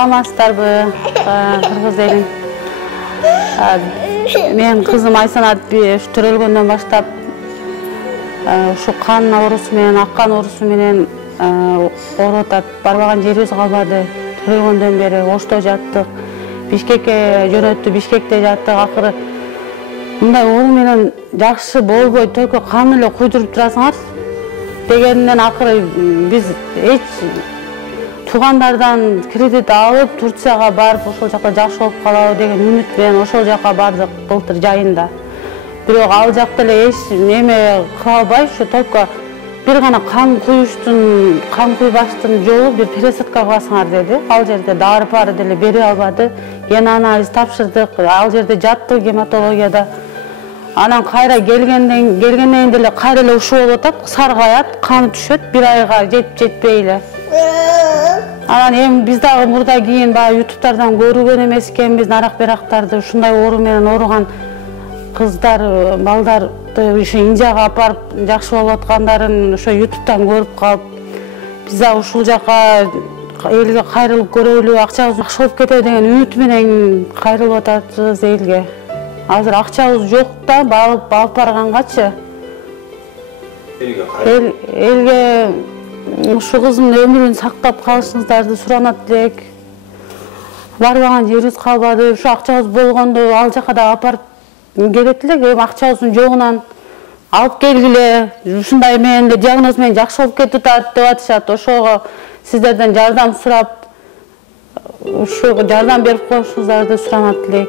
саламатсыздарбы, кыргыз элин? Мен кызым Айсанат төрөлгөндөн баштап ушу кан оорусу менен, аккан оорусу менен ооруп атат. Барбаган жерибиз калбады. Төрөлгөндөн бери Ошто жаттык. Бишкекке жөнөттү, Бишкекте жаттык. Акыры мындай оору менен жакшы болбой, только кан эле куйдуруп турасыңар дегенден акыры биз эч туугандардан кредит алып Турцияга барып ошол жакта жакшы болуп калабы деген үмүт менен ошол жака бардык былтыр жайында. Бирок ал жакта эле эч неме кыла албай, ушу только бир гана кан куйбаштын жолу бир пересадка кыласыңар деди. Ал жерде дары-пары деле бере албады. Ген анализ тапшырдык, ал жерде жаттык гематологияда. Анан кайра келгенден деле кайра эле ушул болуп атат, саргаят, каны түшөт, бир айга жетпей эле. Анан эми биз дагы мурда кийин баягы ютубтардан көргөн эмес экенбиз, нарак-берактарды ушундай оору менен ооруган кыздар, балдарды ушу Индияга апарып жакшы болуп аткандарын ошо ютубтан көрүп калып, биз дагы ушул жака элге кайрылып көрөлү, акчабыз жакшы болуп кетеби деген үмүт менен кайрылып атабыз элге. Азыр акчабыз жок да, алып баргангачы. Элге ушу кызымдын өмүрүн сактап калышыңыздарды суранат элек. Барбаган жерибиз калбады. Ушу акчабыз болгондо ал жака да апарып келет элек. Эми акчабыздын жогунан алып келгиле. Ушундай менен эле диагноз менен жакшы болуп кетип атат деп атышат. Ошого сиздерден жардам сурап, ушу жардам берип коюшуңуздарды суранат элек.